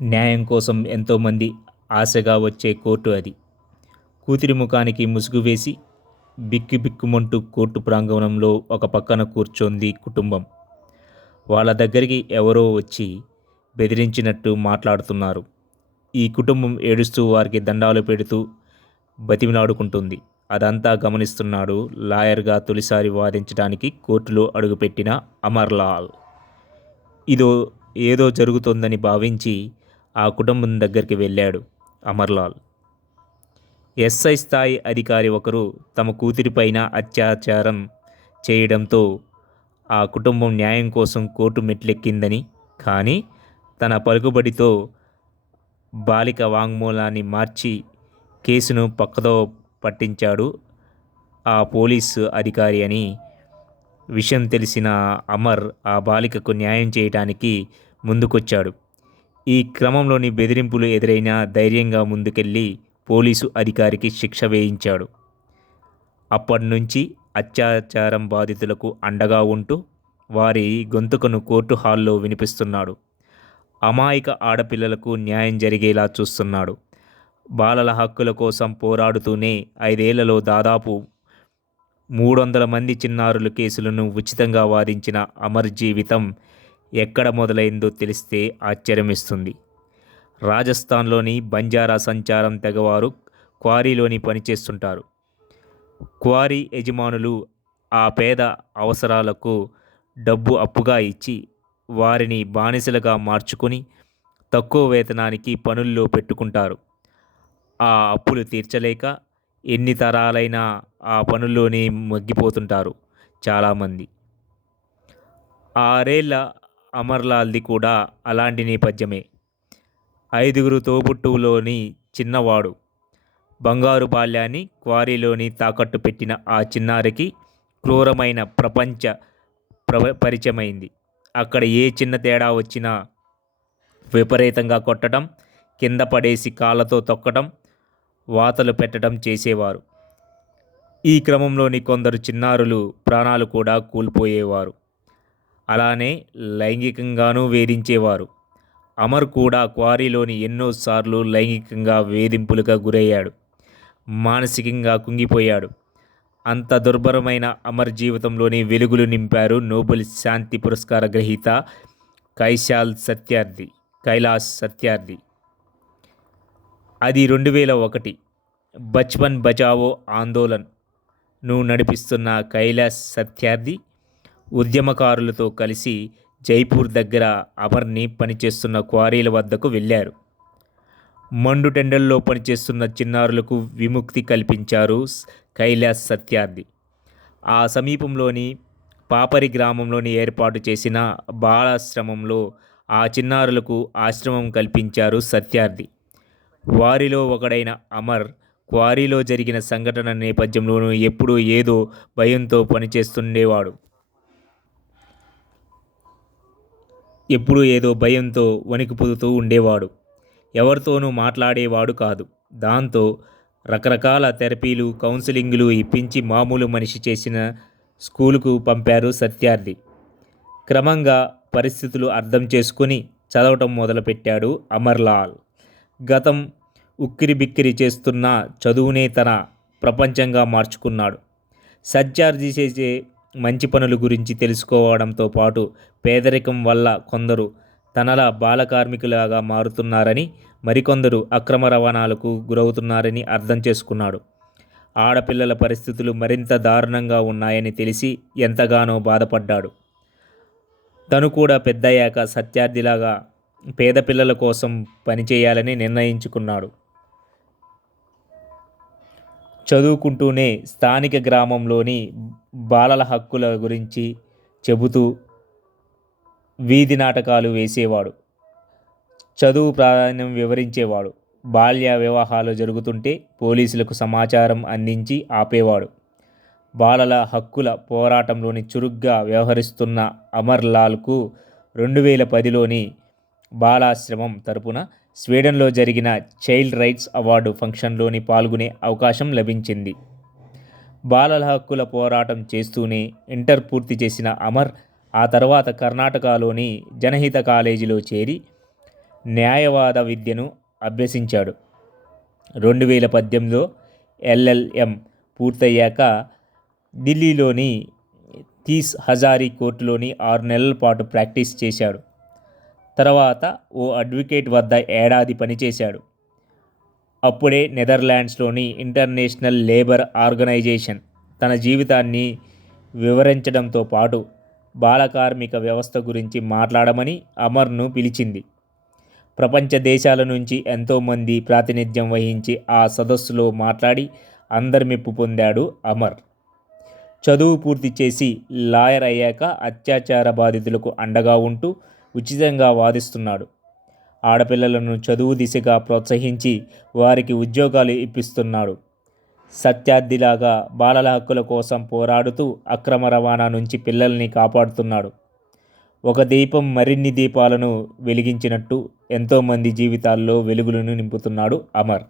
న్యాయం కోసం ఎంతోమంది ఆశగా వచ్చే కోర్టు అది. కూతురి ముఖానికి ముసుగు వేసి బిక్కుబిక్కుమంటూ కోర్టు ప్రాంగణంలో ఒక పక్కన కూర్చోంది కుటుంబం. వాళ్ళ దగ్గరికి ఎవరో వచ్చి బెదిరించినట్టు మాట్లాడుతున్నారు. ఈ కుటుంబం ఏడుస్తూ వారికి దండాలు పెడుతూ బతిమిలాడుకుంటుంది. అదంతా గమనిస్తున్నాడు లాయర్గా తొలిసారి వాదించడానికి కోర్టులో అడుగుపెట్టిన అమర్‌లాల్. ఇదో ఏదో జరుగుతోందని భావించి ఆ కుటుంబం దగ్గరికి వెళ్ళాడు అమర్‌లాల్. ఎస్ఐ స్థాయి అధికారి ఒకరు తమ కూతురిపైన అత్యాచారం చేయడంతో ఆ కుటుంబం న్యాయం కోసం కోర్టు మెట్లెక్కిందని, కానీ తన పలుకుబడితో బాలిక వాంగ్మూలాన్ని మార్చి కేసును పక్కదో పట్టించాడు ఆ పోలీసు అధికారి అని విషయం తెలిసిన అమర్ ఆ బాలికకు న్యాయం చేయడానికి ముందుకొచ్చాడు. ఈ క్రమంలోని బెదిరింపులు ఎదురైనా ధైర్యంగా ముందుకెళ్ళి పోలీసు అధికారికి శిక్ష వేయించాడు. అప్పటినుంచి అత్యాచారం బాధితులకు అండగా ఉంటూ వారి గొంతుకను కోర్టు హాల్లో వినిపిస్తున్నాడు. అమాయక ఆడపిల్లలకు న్యాయం జరిగేలా చూస్తున్నాడు. బాలల హక్కుల కోసం పోరాడుతూనే 5 ఏళ్లలో దాదాపు 300 మంది చిన్నారుల కేసులను ఉచితంగా వాదించిన అమర్ జీవితం ఎక్కడ మొదలైందో తెలిస్తే ఆశ్చర్యమేస్తుంది. రాజస్థాన్లోని బంజారా సంచారం తెగవారు క్వారీలోని పనిచేస్తుంటారు. క్వారీ యజమానులు ఆ పేద అవసరాలకు డబ్బు అప్పుగా ఇచ్చి వారిని బానిసలుగా మార్చుకొని తక్కువ వేతనానికి పనుల్లో పెట్టుకుంటారు. ఆ అప్పులు తీర్చలేక ఎన్ని తరాలైనా ఆ పనుల్లోనే మగ్గిపోతుంటారు చాలామంది. 6 ఏళ్ల అమర్‌లాల్‌ది కూడా అలాంటి నేపథ్యమే. 5గురు తోబుట్టువుల్లోని చిన్నవాడు. బంగారు బాల్యాన్ని క్వారీలోని తాకట్టు పెట్టిన ఆ చిన్నారికి క్రూరమైన ప్రపంచ పరిచయమైంది. అక్కడ ఏ చిన్న తేడా వచ్చినా విపరీతంగా కొట్టడం, కింద పడేసి కాళ్ళతో తొక్కడం, వాతలు పెట్టడం చేసేవారు. ఈ క్రమంలోని కొందరు చిన్నారులు ప్రాణాలు కూడా కోల్పోయేవారు. అలానే లైంగికంగానూ వేధించేవారు. అమర్ కూడా క్వారీలోని ఎన్నోసార్లు లైంగికంగా వేధింపులుగా గురయ్యాడు. మానసికంగా కుంగిపోయాడు. అంత దుర్భరమైన అమర్ జీవితంలోని వెలుగులు నింపారు నోబెల్ శాంతి పురస్కార గ్రహీత కైలాష్ సత్యార్థి. అది 2001. బచ్పన్ బచావో ఆందోళన్ను నడిపిస్తున్న కైలాష్ సత్యార్థి ఉద్యమకారులతో కలిసి జైపూర్ దగ్గర అమర్ని పనిచేస్తున్న క్వారీల వద్దకు వెళ్ళారు. మండుటెండల్లో పనిచేస్తున్న చిన్నారులకు విముక్తి కల్పించారు కైలాష్ సత్యార్థి. ఆ సమీపంలోని పాపరి గ్రామంలోని ఏర్పాటు చేసిన బాలాశ్రమంలో ఆ చిన్నారులకు ఆశ్రమం కల్పించారు సత్యార్థి. వారిలో ఒకడైన అమర్ క్వారీలో జరిగిన సంఘటన నేపథ్యంలోనూ ఎప్పుడూ ఏదో భయంతో వణికిపోతూ ఉండేవాడు. ఎవరితోనూ మాట్లాడేవాడు కాదు. దాంతో రకరకాల థెరపీలు, కౌన్సిలింగ్లు ఇప్పించి మామూలు మనిషి చేసిన స్కూలుకు పంపారు సత్యార్థి. క్రమంగా పరిస్థితులు అర్థం చేసుకుని చదవటం మొదలుపెట్టాడు అమర్‌లాల్. గతం ఉక్కిరిబిక్కిరి చేస్తున్న చదువునే తన ప్రపంచంగా మార్చుకున్నాడు. సత్యార్థి చేసే మంచి పనుల గురించి తెలుసుకోవడంతో పాటు పేదరికం వల్ల కొందరు తనలా బాలకార్మికులుగా మారుతున్నారని, మరికొందరు అక్రమ రవాణాలకు గురవుతున్నారని అర్థం చేసుకున్నాడు. ఆడపిల్లల పరిస్థితులు మరింత దారుణంగా ఉన్నాయని తెలిసి ఎంతగానో బాధపడ్డాడు. తను కూడా పెద్దయ్యాక సత్యార్థిలాగా పేద పిల్లల కోసం పనిచేయాలని నిర్ణయించుకున్నాడు. చదువుకుంటూనే స్థానిక గ్రామంలోని బాలల హక్కుల గురించి చెబుతూ వీధి నాటకాలు వేసేవాడు. చదువు ప్రాధాన్యం వివరించేవాడు. బాల్య వివాహాలు జరుగుతుంటే పోలీసులకు సమాచారం అందించి ఆపేవాడు. బాలల హక్కుల పోరాటంలోని చురుగ్గా వ్యవహరిస్తున్న అమర్‌లాల్‌కు 2010లోని బాలాశ్రమం తరపున స్వీడన్లో జరిగిన చైల్డ్ రైట్స్ అవార్డు ఫంక్షన్లోని పాల్గొనే అవకాశం లభించింది. బాలల హక్కుల పోరాటం చేస్తూనే ఇంటర్ పూర్తి చేసిన అమర్ ఆ తర్వాత కర్ణాటకలోని జనహిత కాలేజీలో చేరి న్యాయవాద విద్యను అభ్యసించాడు. 2018లో LLM పూర్తయ్యాక ఢిల్లీలోని తీస్ హజారీ కోర్టులోని 6 నెలల పాటు ప్రాక్టీస్ చేశాడు. తర్వాత ఓ అడ్వకేట్ వద్ద ఏడాది పనిచేశాడు. అప్పుడే నెదర్లాండ్స్లోని ఇంటర్నేషనల్ లేబర్ ఆర్గనైజేషన్ తన జీవితాన్ని వివరించడంతో పాటు బాలకార్మిక వ్యవస్థ గురించి మాట్లాడమని అమర్ను పిలిచింది. ప్రపంచ దేశాల నుంచి ఎంతోమంది ప్రాతినిధ్యం వహించి ఆ సదస్సులో మాట్లాడి అందరి మెప్పు పొందాడు అమర్. చదువు పూర్తి చేసి లాయర్ అయ్యాక అత్యాచార బాధితులకు అండగా ఉంటూ ఉచితంగా వాదిస్తున్నాడు. ఆడపిల్లలను చదువు దిశగా ప్రోత్సహించి వారికి ఉద్యోగాలు ఇప్పిస్తున్నాడు. సత్యార్థిలాగా బాలల హక్కుల కోసం పోరాడుతూ అక్రమ రవాణా నుంచి పిల్లల్ని కాపాడుతున్నాడు. ఒక దీపం మరిన్ని దీపాలను వెలిగించినట్టు ఎంతోమంది జీవితాల్లో వెలుగులను నింపుతున్నాడు అమర్.